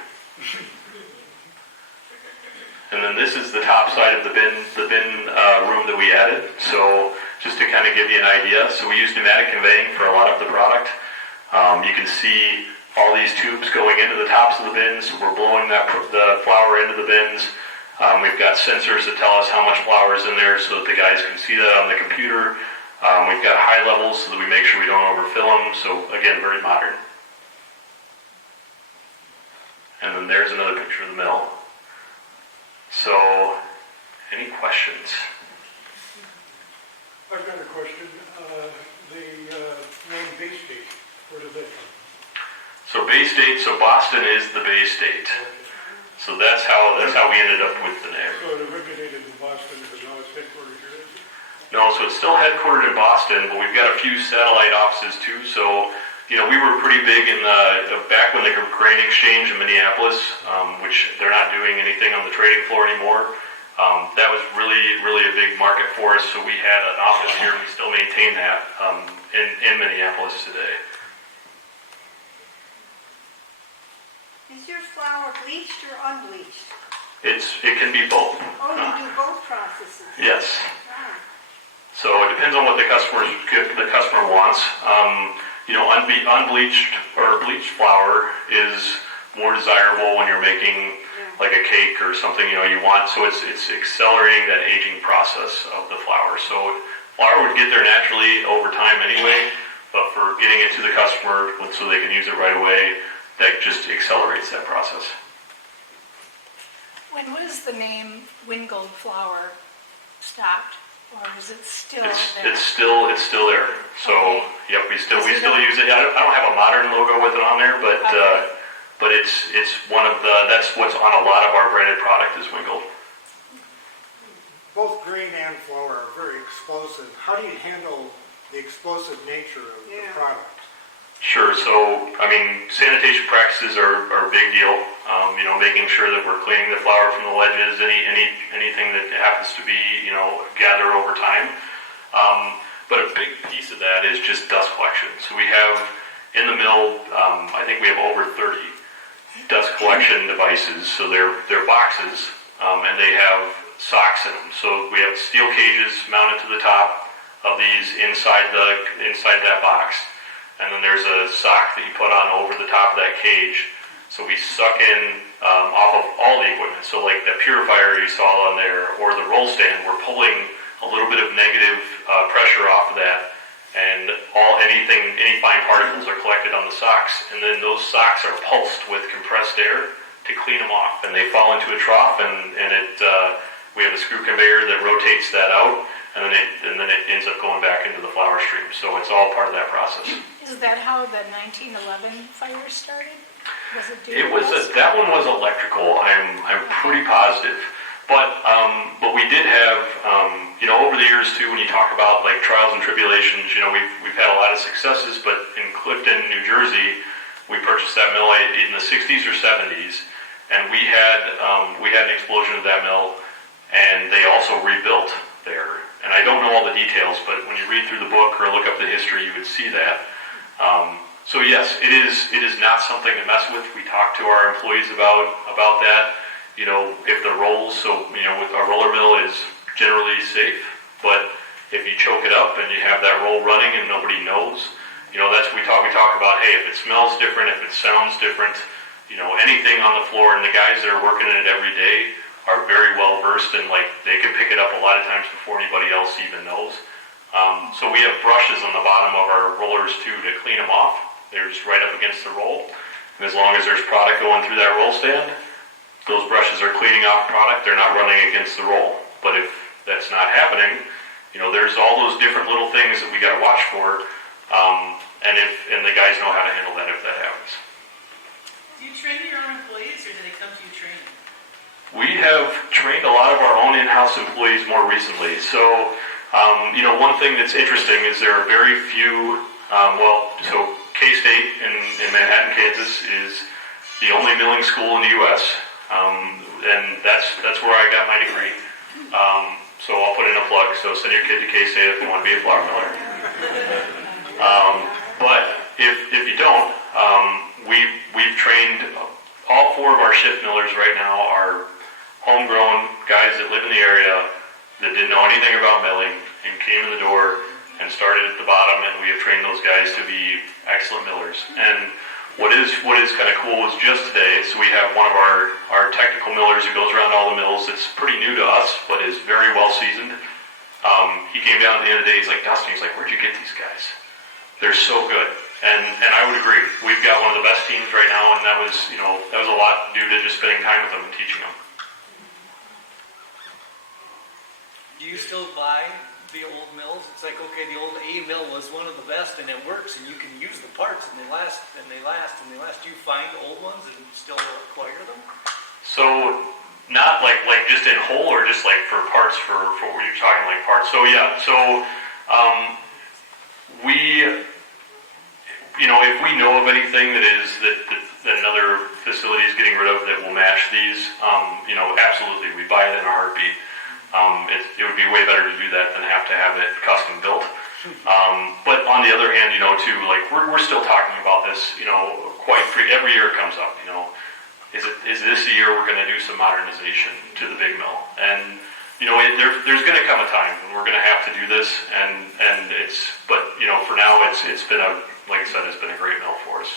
And then this is the top side of the bin room that we added. So just to kind of give you an idea, so we use pneumatic conveying for a lot of the product. You can see all these tubes going into the tops of the bins. We're blowing the flour into the bins. We've got sensors that tell us how much flour is in there so that the guys can see that on the computer. We've got high levels so that we make sure we don't overfill them. So again, very modern. And then there's another picture of the mill. So, any questions? I've got a question. The name Bay State, where did that come? So Bay State, so Boston is the Bay State. So that's how we ended up with the name. So it originated in Boston, but now it's headquartered here? No, so it's still headquartered in Boston, but we've got a few satellite offices too. So, we were pretty big in back when the grain exchange in Minneapolis, which they're not doing anything on the trading floor anymore. That was really, really a big market for us. So we had an office here, and we still maintain that in Minneapolis today. Is your flour bleached or unbleached? It can be both. Oh, you do both processes? Yes. Ah. So it depends on what the customer wants. Unbleached or bleached flour is more desirable when you're making like a cake or something, you want. So it's accelerating that aging process of the flour. So flour would get there naturally over time anyway, but for getting it to the customer so they can use it right away, that just accelerates that process. When was the name Wingold flour stopped, or is it still there? It's still there. So Okay. yep, we still use it. I don't have a modern logo with it on there, but Okay. but it's one of that's what's on a lot of our branded product is Wingold. Both grain and flour are very explosive. How do you handle the explosive nature of the product? Sure. So, I mean, sanitation practices are a big deal. Making sure that we're cleaning the flour from the ledges, anything that happens to be, gathered over time. But a big piece of that is just dust collection. So we have in the mill, I think we have over 30 dust collection devices. So they're boxes, and they have socks in them. So we have steel cages mounted to the top of these inside that box. And then there's a sock that you put on over the top of that cage. So we suck in off of all the equipment. So like that purifier you saw on there, or the roll stand, we're pulling a little bit of negative pressure off of that, and any fine particles are collected on the socks. And then those socks are pulsed with compressed air to clean them off. And they fall into a trough, and we have a screw conveyor that rotates that out, and then it ends up going back into the flour stream. So it's all part of that process. Is that how the 1911 fire started? Was it That one was electrical. I'm pretty positive, but we did have over the years too. When you talk about like trials and tribulations, we've had a lot of successes. But in Clifton, New Jersey, we purchased that mill in the 60s or 70s, and we had an explosion of that mill, and they also rebuilt there. And I don't know all the details, but when you read through the book or look up the history, you would see that. So yes, it is not something to mess with. We talk to our employees about that. If the rolls, with our roller mill is generally safe, but if you choke it up and you have that roll running and nobody knows, that's we talk about. Hey, if it smells different, if it sounds different, anything on the floor, and the guys that are working in it every day are very well versed, and like they can pick it up a lot of times before anybody else even knows. So we have brushes on the bottom of our rollers too to clean them off. They're just right up against the roll, and as long as there's product going through that roll stand, those brushes are cleaning off product. They're not running against the roll. But if that's not happening, there's all those different little things that we got to watch for, and the guys know how to handle that if that happens. Do you train your own employees, or do they come to you training? We have trained a lot of our own in-house employees more recently. So, one thing that's interesting is there are very few, so K-State in Manhattan, Kansas is the only milling school in the U.S., and that's where I got my degree. So I'll put in a plug, so send your kid to K-State if you want to be a flour miller. But if you don't, we've trained all 4 of our shift millers right now are homegrown guys that live in the area that didn't know anything about milling and came in the door and started at the bottom, and we have trained those guys to be excellent millers. And what is kind of cool is just today, so we have one of our technical millers who goes around all the mills. It's pretty new to us, but is very well seasoned. He came down at the end of the day, he's like, Dustin, he's like, where'd you get these guys? They're so good. And I would agree. We've got one of the best teams right now, and that was a lot due to just spending time with them and teaching them. Do you still buy the old mills? It's like, okay, the old A mill was one of the best, and it works, and you can use the parts, and they last, and they last, and they last. Do you find old ones and still acquire them? So not like just in whole, or just like for parts for what you're talking, like parts. So yeah, so we, if we know of anything that another facility is getting rid of that will match these, absolutely, we buy it in a heartbeat. It would be way better to do that than have to have it custom built. But on the other hand, too, like we're still talking about this, quite every year it comes up. Is this the year we're going to do some modernization to the big mill? And there's going to come a time when we're going to have to do this, and for now it's been like I said, it's been a great mill for us.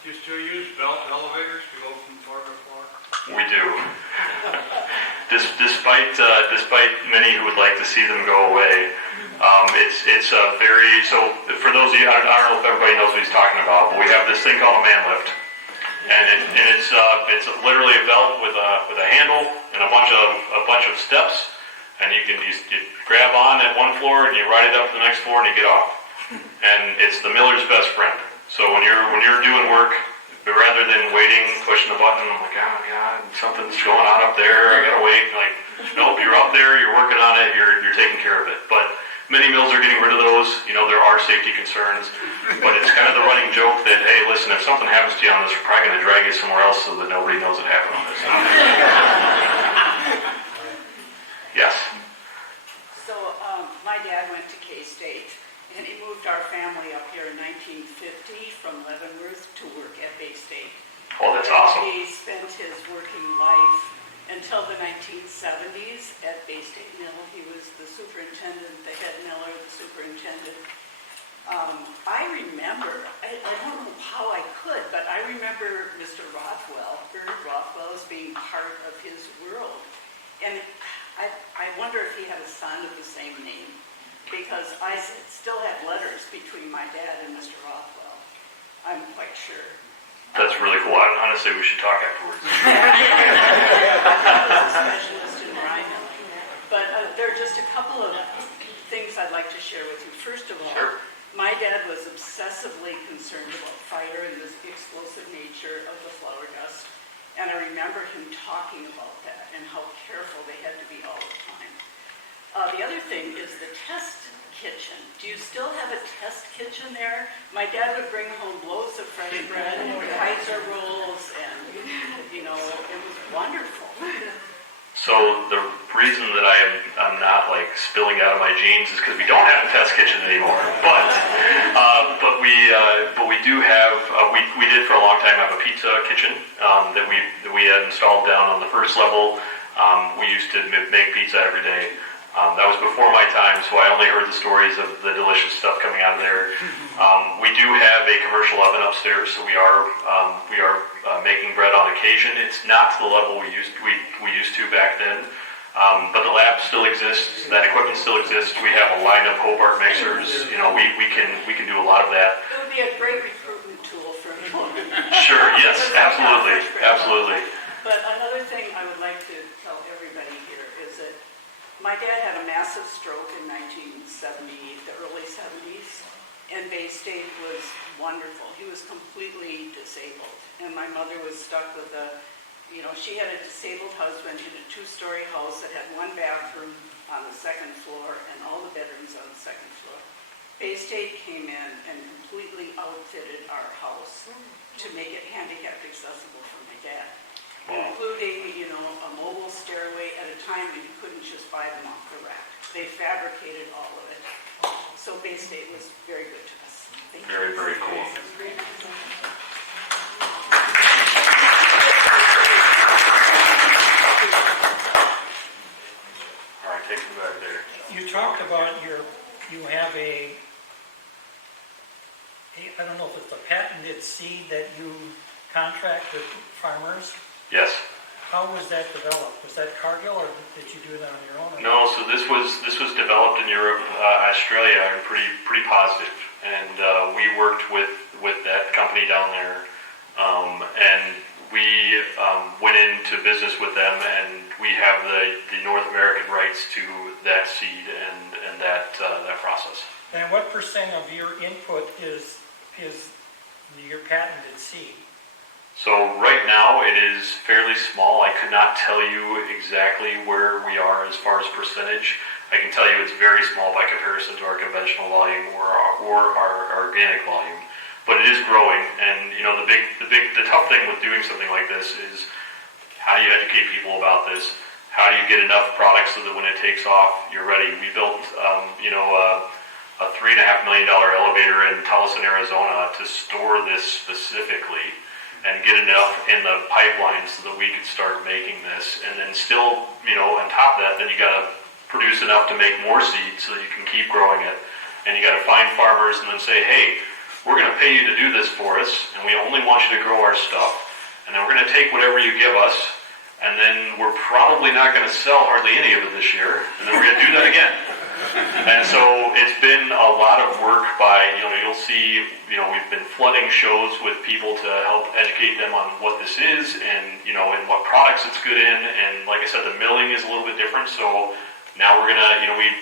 Do you still use belt elevators to go from floor to floor? We do. Despite many who would like to see them go away, it's a very, so for those of you, I don't know if everybody knows what he's talking about, but we have this thing called a man lift, and it's literally a belt with a handle and a bunch of steps, and you grab on at one floor and you ride it up to the next floor and you get off, and it's the miller's best friend. So when you're doing work, but rather than waiting, pushing the button, I'm like, oh God, something's going on up there, I gotta wait. Like, nope, you're up there, you're working on it, you're taking care of it. But many mills are getting rid of those. There are safety concerns, but it's kind of the running joke that, hey, listen, if something happens to you on this, we're probably gonna drag you somewhere else so that nobody knows it happened on this. Yes. So my dad went to K-State, and he moved our family up here in 1950 from Leavenworth to work at Bay State. Oh, that's awesome. He spent his working life until the 1970s at Bay State Mill. He was the superintendent, the head miller, the superintendent. I remember, I don't know how I could, but I remember Mr. Rothwell, Bernard Rothwell, as being part of his world. And I wonder if he had a son of the same name, because I still have letters between my dad and Mr. Rothwell. I'm quite sure. That's really cool. Honestly, we should talk afterwards. I was a specialist in rhino. But there are just a couple of things I'd like to share with you. First of all, Sure. My dad was obsessively concerned about fire and the explosive nature of the flour dust. And I remember him talking about that and how careful they had to be all the time. The other thing is the test kitchen. Do you still have a test kitchen there? My dad would bring home loaves of fresh bread and Kaiser rolls, and it was wonderful. So the reason that I'm not like spilling out of my jeans is because we don't have a test kitchen anymore. But we do have we did for a long time have a pizza kitchen that we had installed down on the first level. We used to make pizza every day. That was before my time, so I only heard the stories of the delicious stuff coming out of there. We do have a commercial oven upstairs, so we are making bread on occasion. It's not to the level we used to back then, but the lab still exists. That equipment still exists. We have a line of Hobart mixers. We can do a lot of that. It would be a great recruitment tool for employment. Sure. Yes. Absolutely. Absolutely. But another thing I would like to tell everybody here is that my dad had a massive stroke in 1970, the early 70s, and Bay State was wonderful. He was completely disabled, and my mother was stuck with she had a disabled husband in a two-story house that had one bathroom on the second floor and all the bedrooms on the second floor. Bay State came in and completely outfitted our house to make it handicapped accessible for my dad. Including, a mobile stairway at a time when you couldn't just buy them off the rack. They fabricated all of it. So Bay State was very good to us. Thank you. Very, very cool. All right, take me back there. You talked about you have I don't know if it's a patented seed that you contract with farmers. Yes. How was that developed? Was that Cargill, or did you do that on your own? No, so this was developed in Europe, Australia, and pretty positive. And we worked with that company down there, and we went into business with them, and we have the North American rights to that seed and that process. And what percent of your input is your patented seed? So right now it is fairly small. I could not tell you exactly where we are as far as percentage. I can tell you it's very small by comparison to our conventional volume or our organic volume, but it is growing. And the tough thing with doing something like this is how do you educate people about this? How do you get enough products so that when it takes off, you're ready? We built a $3.5 million elevator in Tucson, Arizona to store this specifically and get enough in the pipeline so that we could start making this. And then still, on top of that, then you got to produce enough to make more seeds so that you can keep growing it. And you got to find farmers and then say, hey, we're going to pay you to do this for us, and we only want you to grow our stuff. And then we're going to take whatever you give us, and then we're probably not going to sell hardly any of it this year, and then we're going to do that again. And so it's been a lot of work by, you'll see, we've been flooding shows with people to help educate them on what this is and, and what products it's good in. And like I said, the milling is a little bit different. So now we're going to,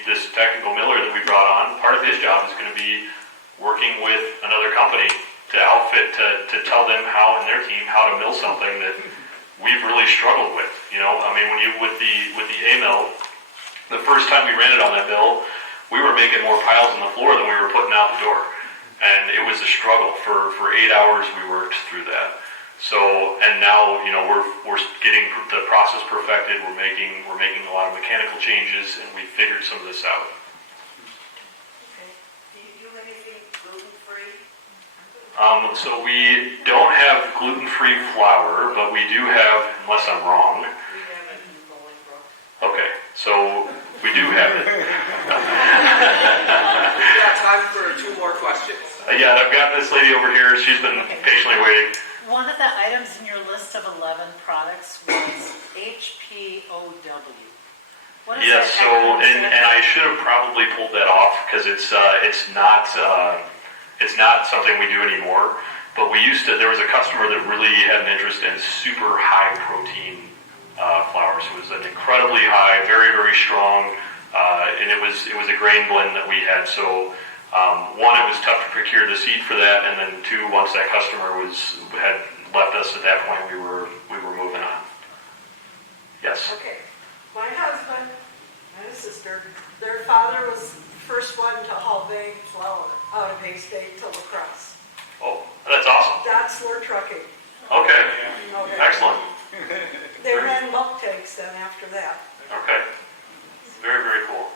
this technical miller that we brought on, part of his job is going to be working with another company to outfit, to tell them how, and their team, how to mill something that we've really struggled with. With the A mill, the first time we ran it on that mill, we were making more piles on the floor than we were putting out the door. And it was a struggle. For 8 hours we worked through that. So, and now, we're getting the process perfected. We're making a lot of mechanical changes, and we figured some of this out. Okay. Do you do anything gluten-free? So we don't have gluten-free flour, but we do have, unless I'm wrong. We have it in Bolingbrook. Okay, so we do have it. We got time for 2 more questions. Yeah, I've got this lady over here. She's been patiently waiting. One of the items in your list of 11 products was HPOW. What is Yes, that so, acronym? and I should have probably pulled that off because it's not something we do anymore. But there was a customer that really had an interest in super high protein flours. It was an incredibly high, very, very strong, and it was a grain blend that we had. So one, it was tough to procure the seed for that, and then 2, once that customer had left us at that point, we were moving on. Yes. Okay. My husband and his sister, their father was the first one to haul bag flour out of Bay State to La Crosse. Oh, that's awesome. That's for trucking. Okay. Okay. Excellent. They ran milk tanks then after that. Okay. Very, very cool.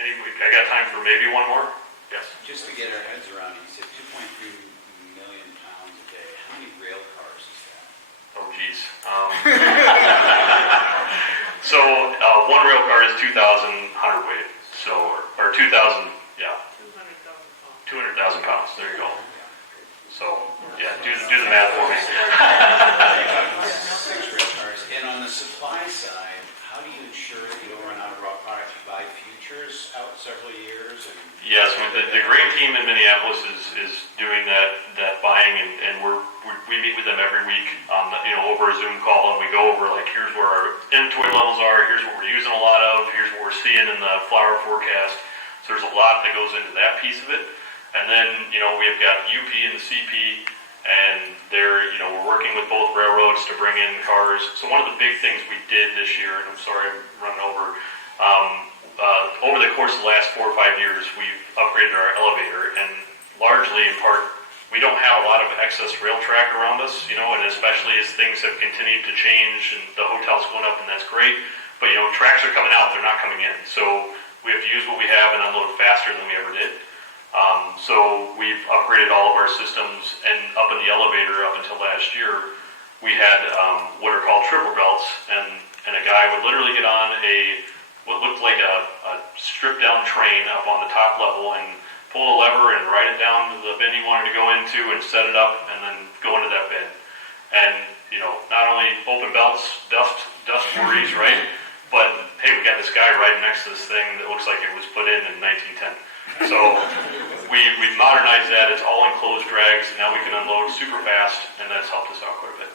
I got time for maybe one more? Yes. Just to get our heads around it, you said 2.3 million pounds a day. How many rail cars is that? Oh, geez. So one rail car is 2,000 hundredweight. So, or 2,000, yeah. 200,000 pounds. There you go. So, yeah, do the math for me. 6 rail cars. And on the supply side, how do you ensure that you don't run out of raw product? You buy futures out several years? Yes, the grain team in Minneapolis is doing that buying, and we meet with them every week over a Zoom call, and we go over here's where our inventory levels are, here's what we're using a lot of, here's what we're seeing in the flour forecast. So there's a lot that goes into that piece of it, and then we've got UP and the CP, and we're working with both railroads to bring in cars. So one of the big things we did this year, and I'm sorry I'm running over. Over the course of the last 4 or 5 years, we've upgraded our elevator, and largely in part, we don't have a lot of excess rail track around us, and especially as things have continued to change and the hotel's going up, and that's great, but tracks are coming out, they're not coming in. So we have to use what we have and unload faster than we ever did. So we've upgraded all of our systems, and up in the elevator up until last year, we had what are called triple belts, and a guy would literally get on what looked like a stripped down train up on the top level and pull a lever and ride it down to the bin he wanted to go into and set it up and then go into that bin. And, not only open belts, dust worries, right? But, hey, we got this guy riding next to this thing that looks like it was put in 1910. So we've modernized that. It's all enclosed drags, and now we can unload super fast, and that's helped us out quite a bit.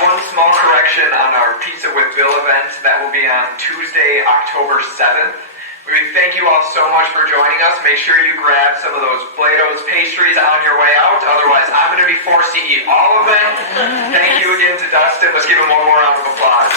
One small correction on our Pizza with Bill event. That will be on Tuesday, October 7th. We thank you all so much for joining us. Make sure you grab some of those Plato's pastries on your way out. Otherwise, I'm going to be forced to eat all of them. Thank you again to Dustin. Let's give him one more round of applause.